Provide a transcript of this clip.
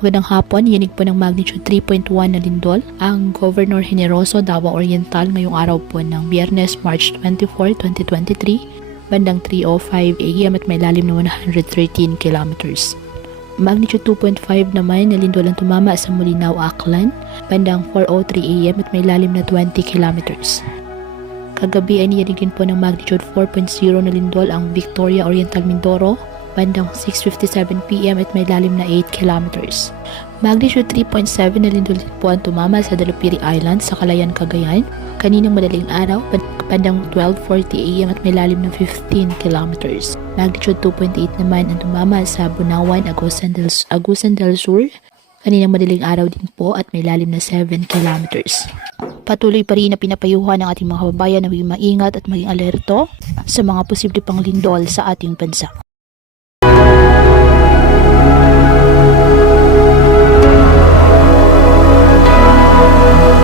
Magandang hapon, yinig po ng magnitude 3.1 na lindol ang Governor Generoso, Davao Oriental ngayong araw po ng Biyernes, March 24, 2023, bandang 3:05 AM at may lalim na 113 kilometers. Magnitude 2.5 naman na lindol ang tumama sa Mulinaw, Aklan, bandang 4:03 AM at may lalim na 20 kilometers. Kagabi ay niyanig din po ng magnitude 4.0 na lindol ang Victoria, Oriental, Mindoro, bandang 6:57 PM at may lalim na 8 kilometers. Magnitude 3.7 na lindol din po ang tumama sa Dalupiri Island sa Calayan, Cagayan, kaninang madaling araw, bandang 12:40 AM at may lalim na 15 kilometers. Magnitude 2.8 naman ang tumama sa Bunawan, Agusan del Sur, kaninang madaling araw din po at may lalim na 7 kilometers. Patuloy pa rin na pinapayuhan ng ating mga kababayan na maging maingat at maging alerto sa mga posible pang lindol sa ating bansa.